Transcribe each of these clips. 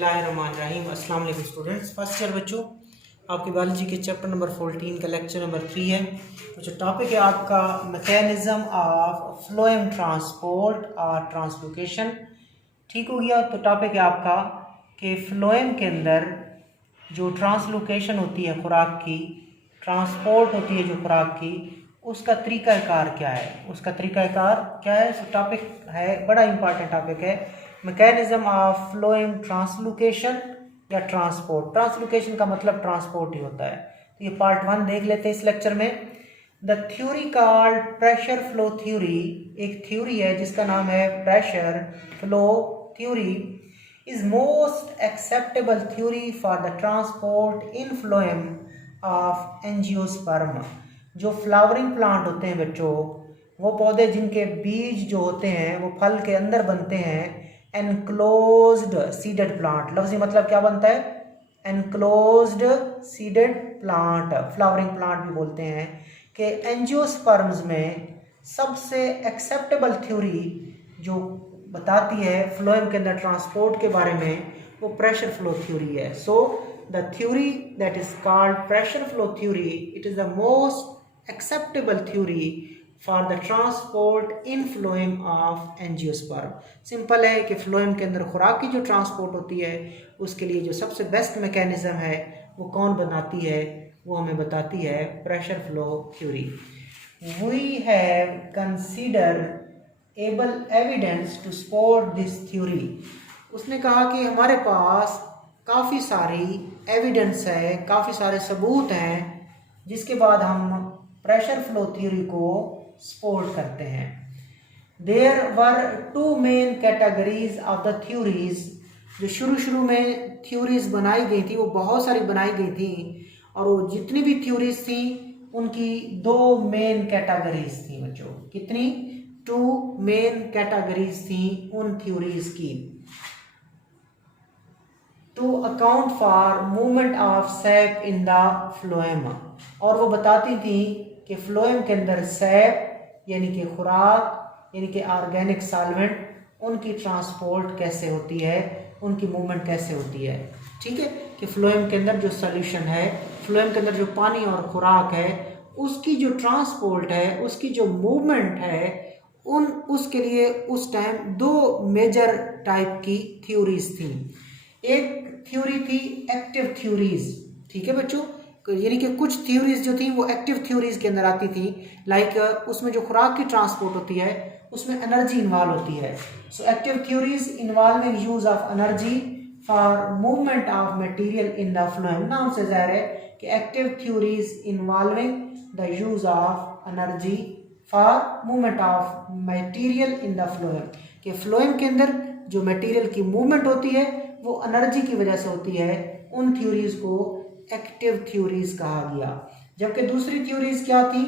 बिस्मिल्लाहिर्रहमानिर्रहीम। अस्सलाम वालेकुम स्टूडेंट्स। फर्स्ट ईयर बच्चों, आपकी बायोलॉजी के चैप्टर नंबर 14 का लेक्चर नंबर 3 है। तो जो टॉपिक है आपका मैकेनिज्म ऑफ फ्लोएम ट्रांसपोर्ट और ट्रांसलोकेशन। ठीक हो गया। तो टॉपिक है आपका कि फ्लोएम के अंदर जो ट्रांसलोकेशन होती है खुराक की, ट्रांसपोर्ट होती है जो खुराक की, उसका तरीक़ाकार क्या है, उसका तरीक़ाकार क्या है। तो टॉपिक है, बड़ा इंपॉर्टेंट टॉपिक है, मैकेनिज्म ऑफ फ्लोएम ट्रांसलोकेशन या ट्रांसपोर्ट। ट्रांसलोकेशन का मतलब ट्रांसपोर्ट ही होता है। तो ये पार्ट 1 देख लेते हैं इस लेक्चर में। The theory called pressure flow theory, एक थ्योरी है जिसका नाम है pressure flow theory, is most acceptable theory for the transport in phloem of angiosperm। जो फ्लावरिंग प्लांट होते हैं बच्चों, वो पौधे जिनके बीज जो होते हैं वो फल के अंदर बनते हैं, एनक्लोज्ड सीडेड प्लांट। लफ्ज़ी मतलब क्या बनता है? Enclosed seeded plant, flowering plant भी बोलते हैं। कि एंजियोस्पर्म्स में सबसे एक्सेप्टेबल थ्योरी जो बताती है फ्लोएम के अंदर ट्रांसपोर्ट के बारे में, वो प्रेशर फ्लो थ्योरी है। So the theory that is called pressure flow theory, it is the most acceptable theory for the transport in phloem of angiosperm. Simple है कि फ्लोएम के अंदर खुराक की जो ट्रांसपोर्ट होती है उसके लिए जो सबसे बेस्ट मैकेनिज्म है वो कौन बनाती है, वो हमें बताती है pressure flow theory. We have considerable evidence to support this theory. उसने कहा कि हमारे पास काफ़ी सारी एविडेंस है, काफ़ी सारे सबूत हैं जिसके बाद हम प्रेशर फ्लो थ्योरी को सपोर्ट करते हैं। There were two main categories of the theories. जो शुरू में थ्योरीज बनाई गई थी वो बहुत सारी बनाई गई थी, और वो जितनी भी थ्योरीज थी उनकी दो मेन कैटेगरीज थी बच्चों। कितनी? 2 मेन कैटेगरीज थी उन थ्योरीज की। To account for movement of sap in the phloem, और वो बताती थी कि फ्लोएम के अंदर सैप यानी कि खुराक यानी कि ऑर्गेनिक सॉल्वेंट, उनकी ट्रांसपोर्ट कैसे होती है, उनकी मूवमेंट कैसे होती है। ठीक है, कि फ्लोएम के अंदर जो सोल्यूशन है, फ्लोएम के अंदर जो पानी और खुराक है, उसकी जो ट्रांसपोर्ट है, उसकी जो मूवमेंट है, उसके लिए उस टाइम 2 मेजर टाइप की थ्योरीज थी। एक थ्योरी थी एक्टिव थ्योरीज। ठीक है बच्चों, यानी कि कुछ थ्योरीज जो थी वो एक्टिव थ्योरीज के अंदर आती थी। लाइक उसमें जो खुराक की ट्रांसपोर्ट होती है उसमें एनर्जी इन्वॉल्व होती है। So active theories involving use of energy for movement of material in the phloem. नाम से जाहिर है कि active theories involving the use of energy for movement of material in the phloem. कि फ्लोएम के अंदर जो मटेरियल की मूवमेंट होती है वो एनर्जी की वजह से होती है। उन थ्योरीज को एक्टिव थ्योरीज कहा गया। जबकि दूसरी थ्योरीज क्या थी?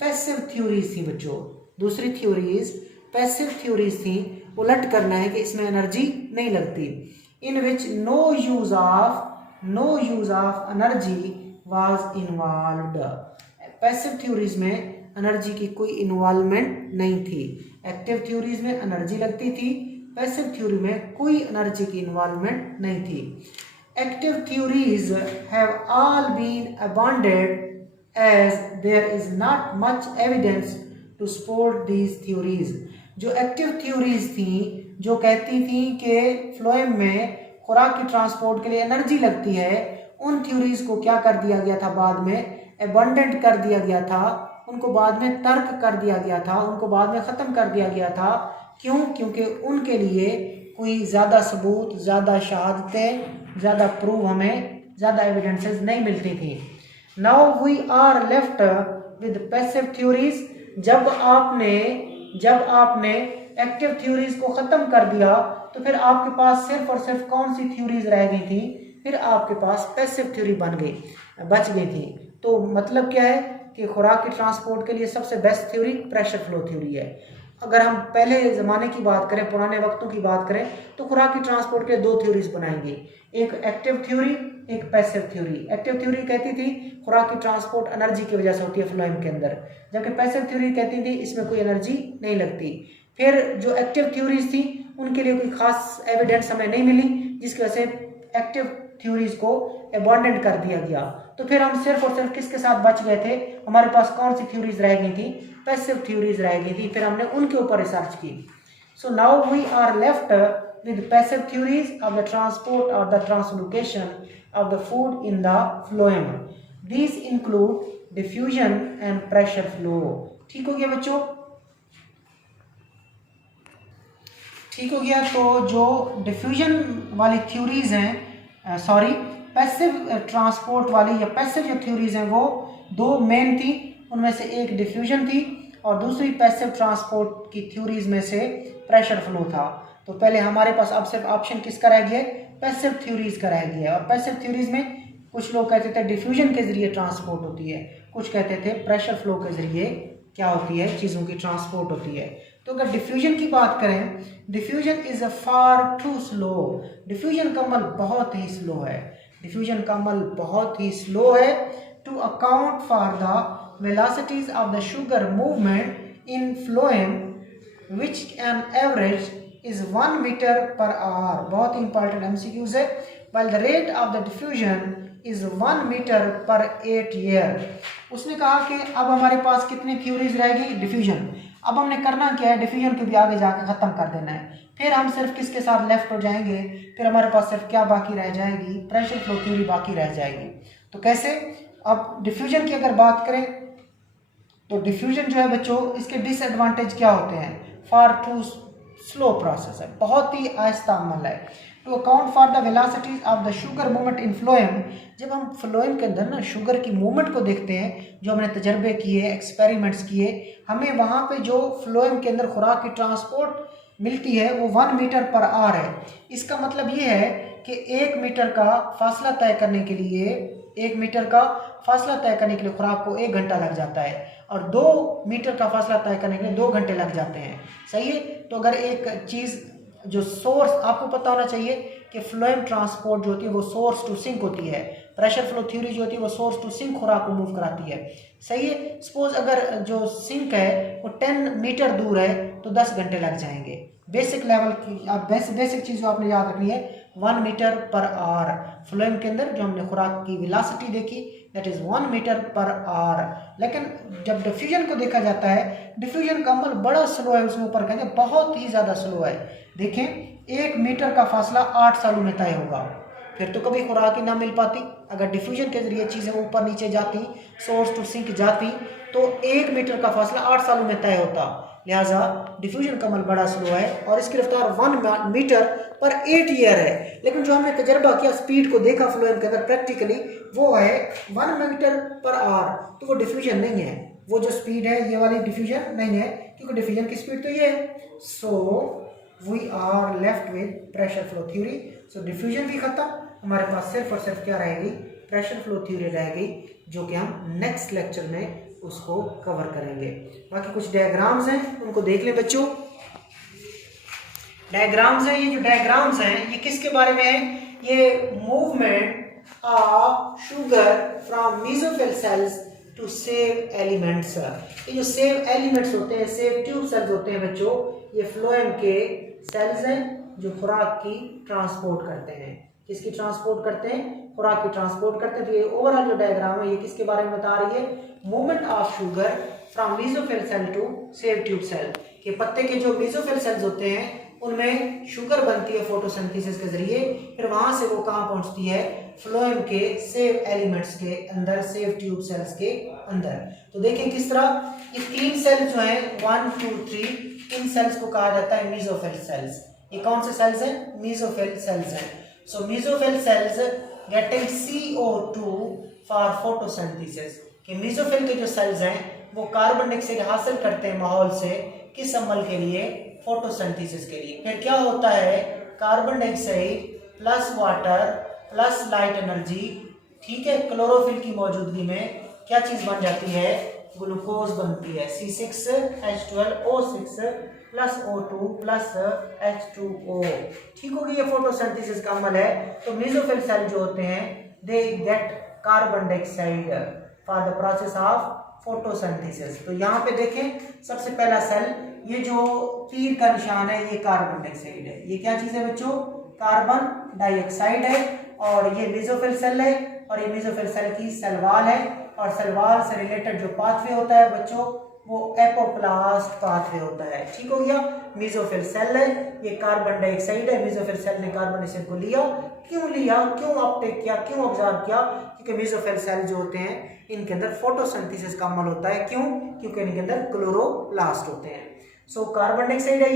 पैसिव थ्योरीज थी बच्चों। दूसरी थ्योरीज पैसिव थ्योरीज थी। उलट करना है कि इसमें एनर्जी नहीं लगती। In which no use of energy was involved. Passive theories में एनर्जी की कोई इन्वॉल्वमेंट नहीं थी। एक्टिव थ्योरीज में एनर्जी लगती थी, पैसिव थ्योरी में कोई एनर्जी की इन्वॉल्वमेंट नहीं थी। Active theories have all been abandoned as there is not much evidence to support these theories। जो एक्टिव थ्योरीज थी जो कहती थी कि फ्लोएम में खुराक की ट्रांसपोर्ट के लिए एनर्जी लगती है, उन थ्योरीज को क्या कर दिया गया था? बाद में एबंडेंट कर दिया गया था, उनको बाद में तर्क कर दिया गया था, उनको बाद में ख़त्म कर दिया गया था। क्यों? क्योंकि उनके लिए कोई ज़्यादा सबूत, ज़्यादा शहादतें, ज़्यादा प्रूव, हमें ज़्यादा एविडेंसेस नहीं मिलती थी। Now we are left with passive theories. जब आपने एक्टिव थ्योरीज को ख़त्म कर दिया तो फिर आपके पास सिर्फ और सिर्फ कौन सी थ्योरीज रह गई थी? फिर आपके पास पैसिव थ्योरी बच गई थी। तो मतलब क्या है कि खुराक की ट्रांसपोर्ट के लिए सबसे best theory pressure flow theory है। अगर हम पहले ज़माने की बात करें, पुराने वक्तों की बात करें, तो खुराक की ट्रांसपोर्ट के 2 थ्योरीज बनाएंगे, एक एक्टिव थ्योरी, एक पैसिव थ्योरी। एक्टिव थ्योरी कहती थी खुराक की ट्रांसपोर्ट एनर्जी की वजह से होती है फ्लोएम के अंदर, जबकि पैसिव थ्योरी कहती थी इसमें कोई एनर्जी नहीं लगती। फिर जो एक्टिव थ्योरीज थी उनके लिए कोई खास एविडेंस हमें नहीं मिली, जिसकी वजह से एक्टिव थ्योरीज को अबॉन्डेंट कर दिया गया। तो फिर हम सिर्फ और सिर्फ किसके साथ बच गए थे, हमारे पास कौन सी थ्योरीज रह गई थी, पैसिव थ्योरीज रह गई थी, फिर हमने उनके ऊपर रिसर्च की। So now we are left with passive theories of the transport or the translocation of the food in the phloem. These include diffusion and pressure flow. ठीक हो गया बच्चों, ठीक हो गया। तो जो डिफ्यूजन वाली थ्योरीज हैं, सॉरी पैसिव ट्रांसपोर्ट वाली या पैसिव जो थ्योरीज हैं वो दो मेन थी, उनमें से एक डिफ्यूजन थी और दूसरी पैसिव ट्रांसपोर्ट की थ्योरीज में से प्रेशर फ्लो था। तो पहले हमारे पास अब सिर्फ ऑप्शन किसका रह गया, पैसिव थ्योरीज का रह गया। और पैसिव थ्योरीज में कुछ लोग कहते थे डिफ्यूजन के जरिए ट्रांसपोर्ट होती है, कुछ कहते थे प्रेशर फ्लो के जरिए क्या होती है, चीज़ों की ट्रांसपोर्ट होती है। तो अगर डिफ्यूजन की बात करें, diffusion is a far too slow, diffusion का अमल बहुत ही स्लो है, डिफ्यूजन का अमल बहुत ही स्लो है। To account for the velocities of the sugar movement in phloem which an average is 1 meter per hour, बहुत ही इंपॉर्टेंट एमसीक्यूज है। while the rate of the diffusion is 1 meter per 8 year। उसने कहा कि अब हमारे पास कितनी थ्योरीज रहेगी, डिफ्यूजन। अब हमने करना क्या है, डिफ्यूजन को भी आगे जाकर ख़त्म कर देना है। फिर हम सिर्फ किसके साथ लेफ्ट हो जाएंगे, फिर हमारे पास सिर्फ क्या बाकी रह जाएगी, प्रेशर फ्लो थ्योरी बाकी रह जाएगी। तो कैसे, अब डिफ्यूजन की अगर बात करें तो डिफ्यूजन जो है बच्चों, इसके डिसएडवांटेज क्या होते हैं, फार टू स्लो प्रोसेस है, बहुत ही आहिस्ता अमल है। To account for the velocities of the sugar movement in phloem, जब हम फ्लोएम के अंदर ना शुगर की मूवमेंट को देखते हैं, जो हमने तजर्बे किए, एक्सपेरिमेंट्स किए, हमें वहाँ पे जो फ्लोएम के अंदर खुराक की ट्रांसपोर्ट मिलती है वो 1 मीटर पर आवर है। इसका मतलब ये है कि 1 मीटर का फासला तय करने के लिए, 1 मीटर का फासला तय करने के लिए खुराक को 1 घंटा लग जाता है और 2 मीटर का फासला तय करने के लिए 2 घंटे लग जाते हैं। सही है। तो अगर एक चीज़ जो सोर्स, आपको पता होना चाहिए कि फ्लोएम ट्रांसपोर्ट जो होती है वो सोर्स टू सिंक होती है, प्रेशर फ्लो थ्योरी जो होती है वो सोर्स टू सिंक खुराक को मूव कराती है। सही है। सपोज अगर जो सिंक है वो 10 मीटर दूर है तो 10 घंटे लग जाएंगे। बेसिक लेवल की आप बेसिक चीज़ जो आपने याद रखनी है, 1 मीटर पर आवर फ्लोएम के अंदर जो हमने खुराक की वेलोसिटी देखी that is 1 metre per hour. लेकिन जब डिफ्यूजन को देखा जाता है, डिफ्यूजन का अमल बड़ा स्लो है, उसमें ऊपर कहते हैं बहुत ही ज़्यादा स्लो है। देखें 1 मीटर का फासला 8 सालों में तय होगा, फिर तो कभी खुराक ही ना मिल पाती। अगर डिफ्यूजन के जरिए चीज़ें ऊपर नीचे जाती, सोर्स टू सिंक जाती, तो 1 मीटर का फासला 8 सालों में तय होता। लिहाजा डिफ्यूजन का अमल बड़ा स्लो है और इसकी रफ्तार 1 मीटर पर 8 ईयर है। लेकिन जो हमने तजर्बा किया, स्पीड को देखा फ्लोएम के अंदर प्रैक्टिकली, वो है 1 मीटर पर आवर। तो वो डिफ्यूजन नहीं है, वो जो स्पीड है ये वाली डिफ्यूजन नहीं है, क्योंकि डिफ्यूजन की स्पीड तो ये है। So we are left with pressure flow theory. So diffusion भी खत्म, हमारे पास सिर्फ और सिर्फ क्या रहेगी, प्रेशर फ्लो थ्योरी रहेगी, जो कि हम नेक्स्ट लेक्चर में उसको कवर करेंगे। बाकी कुछ डायग्राम्स हैं, उनको देख लें बच्चों। डायग्राम्स हैं, ये जो डायग्राम्स हैं ये किसके बारे में है, ये movement of sugar from mesophyll cells to sieve elements. ये जो सेव एलिमेंट्स होते हैं, सेव ट्यूब सेल्स होते हैं बच्चों, ये फ्लोएम के सेल्स हैं जो खुराक की ट्रांसपोर्ट करते हैं। किसकी ट्रांसपोर्ट करते हैं, खुराक की ट्रांसपोर्ट करते हैं। तो ये ओवरऑल जो डायग्राम है ये किसके बारे में बता रही है, movement of sugar from mesophyll cell to sieve tube cell. के पत्ते के जो मेसोफिल सेल्स होते हैं उनमें शुगर बनती है फोटोसिंथेसिस के जरिए, फिर वहां से वो कहाँ पहुंचती है, फ्लोएम के सेव एलिमेंट्स के अंदर, सेव ट्यूब सेल्स के अंदर। तो देखें किस तरह ये 3 सेल जो हैं 1, 2, 3, इन सेल्स को कहा जाता है मेसोफिल सेल्स। ये कौन से सेल्स हैं, मेसोफिल सेल्स हैं। So mesophyll cells getting CO2 for photosynthesis. कि मेसोफिल के जो सेल्स हैं वो कार्बन डाइऑक्साइड हासिल करते हैं माहौल से, किस अमल के लिए, फोटोसिंथेसिस के लिए। फिर क्या होता है, carbon dioxide plus water plus light energy, ठीक है, क्लोरोफिल की मौजूदगी में क्या चीज बन जाती है, ग्लूकोज बनती है, C6H12O6 plus O2 plus H2O। ठीक होगी, ये फोटोसिंथेसिस का अमल है। तो मेसोफिल सेल जो होते हैं they get carbon dioxide for the process of photosynthesis. तो यहाँ पे देखें सबसे पहला सेल, ये जो तीर का निशान है ये कार्बन डाइऑक्साइड है। ये क्या चीज है बच्चों, कार्बन डाइऑक्साइड है, और ये मेसोफिल सेल है, और ये मेसोफिल सेल की सेल वॉल है, और सेल वॉल से रिलेटेड जो पाथवे होता है बच्चों वो एपोप्लास्ट पाथवे होता है। ठीक हो गया। मेसोफिल सेल है, ये कार्बन डाइऑक्साइड है, मेसोफिल सेल ने कार्बन डाइऑक्साइड को लिया, क्यों अपटेक किया, क्यों ऑब्जर्व किया, क्योंकि मेसोफिल सेल जो होते हैं इनके अंदर फोटोसिंथेसिस का अमल होता है। क्यों? क्योंकि इनके अंदर क्लोरोप्लास्ट होते हैं। सो कार्बन डाइऑक्साइड है,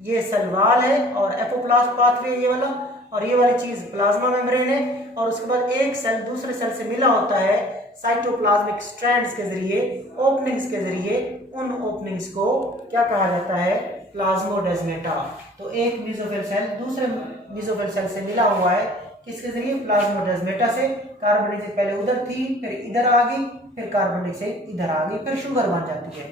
ये सेल वॉल है, और एपोप्लास्ट पाथवे ये वाला, और ये वाली चीज प्लाज्मा मेम्ब्रेन है, और उसके बाद एक सेल दूसरे सेल से मिला होता है साइटोप्लाज्मिक स्ट्रैंड्स के जरिए, ओपनिंग्स के जरिए। उन ओपनिंग्स को क्या कहा जाता है? प्लाज्मोडेस्माटा। तो एक मेसोफिल सेल दूसरे मेसोफिल सेल से मिला हुआ है, किसके जरिए? प्लाज्मोडेस्माटा से। कार्बन डाइऑक्साइड पहले उधर थी, फिर इधर आ गई, फिर कार्बन डाइऑक्साइड इधर आ गई, फिर शुगर बन जाती है।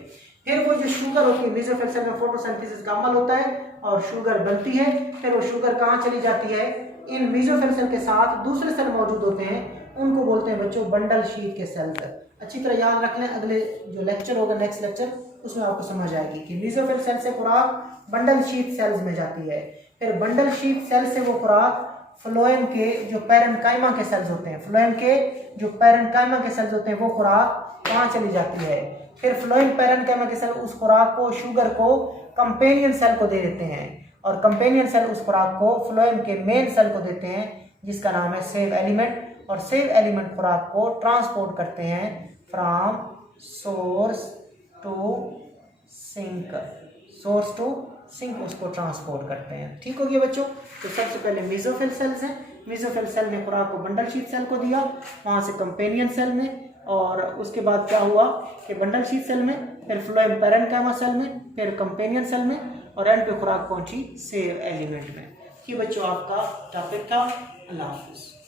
फिर वो जो शुगर होती है, मेसोफिल सेल में फोटोसिंथेसिस का अमल होता है और शुगर बनती है। फिर वो शुगर कहाँ चली जाती है? इन मेसोफिल सेल के साथ दूसरे सेल मौजूद होते हैं, उनको बोलते हैं बच्चों बंडल शीट के सेल्स। अच्छी तरह याद रख लें, अगले जो लेक्चर होगा नेक्स्ट लेक्चर उसमें आपको समझ आएगी कि मेसोफिल सेल से खुराक बंडल शीट सेल्स में जाती है। फिर बंडल शीट सेल से वो खुराक फ्लोएम के जो पैरेन्काइमा के सेल्स होते हैं, फ्लोएम के जो पैरेन्काइमा के सेल्स होते हैं वो खुराक कहाँ चली जाती है? फिर फ्लोएम पैरेन्काइमा के सेल उस खुराक को, शुगर को कंपेनियन सेल को दे देते हैं, और कंपेनियन सेल उस खुराक को फ्लोएम के मेन सेल को देते हैं जिसका नाम है सेव एलिमेंट, और सेव एलिमेंट खुराक को ट्रांसपोर्ट करते हैं from source to sink, source to sink उसको ट्रांसपोर्ट करते हैं। ठीक हो गया बच्चों। तो सबसे पहले मेसोफिल सेल्स हैं, मेसोफिल सेल ने खुराक को बंडल शीट सेल को दिया, वहां से कंपेनियन सेल में, और उसके बाद क्या हुआ कि बंडल शीट सेल में, फिर फ्लोएम पैरेन्काइमा सेल में, फिर कंपेनियन सेल में, और एंड पे खुराक पहुंची सेव एलिमेंट में। ये बच्चों आपका टॉपिक था। अल्लाह हाफिज़।